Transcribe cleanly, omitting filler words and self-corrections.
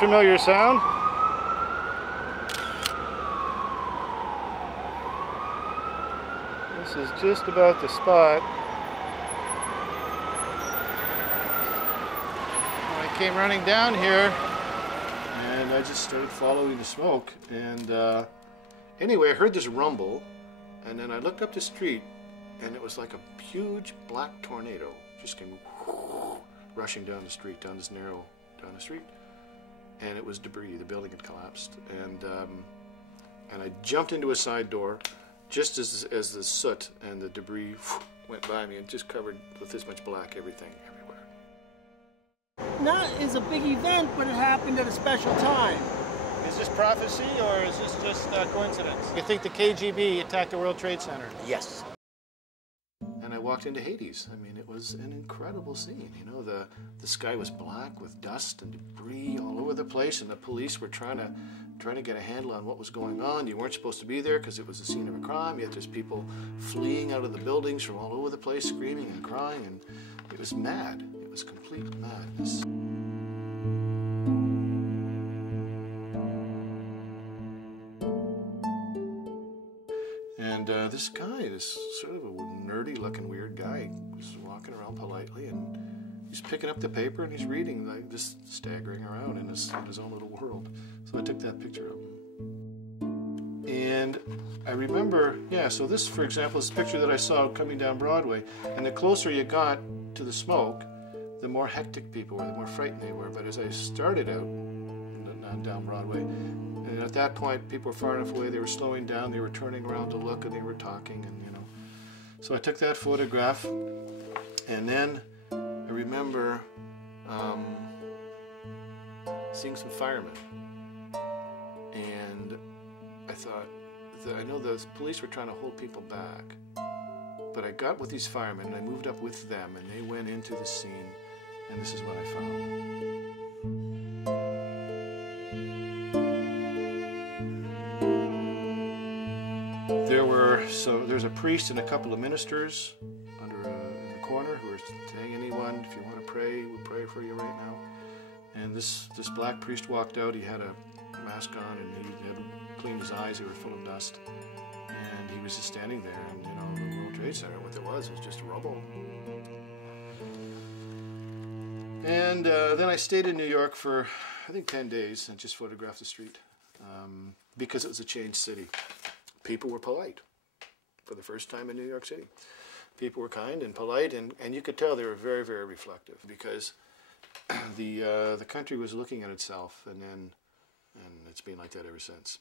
familiar sound. This is just about the spot. I came running down here and I just started following the smoke, and anyway, I heard this rumble, and then I looked up the street and it was like a huge black tornado just came rushing down the street, down the street, and it was debris. The building had collapsed, and I jumped into a side door just as the soot and the debris went by me and just covered with this much black everything everywhere. That is a big event, but it happened at a special time. Is this prophecy or is this just coincidence? You think the KGB attacked the World Trade Center? Yes. And I walked into Hades. I mean, it was an incredible scene. You know, the sky was black with dust and debris all over the place, and the police were trying to get a handle on what was going on. You weren't supposed to be there because it was a scene of a crime, yet there's people fleeing out of the buildings from all over the place, screaming and crying, and it was mad. It was complete madness. And this guy, this sort of a nerdy-looking weird guy, was walking around politely, and he's picking up the paper and he's reading, like just staggering around in his own little world. So I took that picture of him. And I remember, yeah, so this, for example, is a picture that I saw coming down Broadway. And the closer you got to the smoke, the more hectic people were, the more frightened they were. But as I started out down Broadway, and at that point, people were far enough away, they were slowing down, they were turning around to look, and they were talking, and you know. So I took that photograph, and then I remember seeing some firemen. And I thought, I know the police were trying to hold people back, but I got with these firemen, and I moved up with them, and they went into the scene, and this is what I found. There's a priest and a couple of ministers in the corner who are saying, anyone, if you want to pray, we'll pray for you right now. And this black priest walked out. He had a mask on and he had cleaned his eyes. They were full of dust. And he was just standing there, and you know, the World Trade Center, what there was just rubble. And then I stayed in New York for, I think, 10 days and just photographed the street because it was a changed city. People were polite. For the first time in New York City. People were kind and polite, and you could tell they were very, very reflective, because the country was looking at itself, and it's been like that ever since.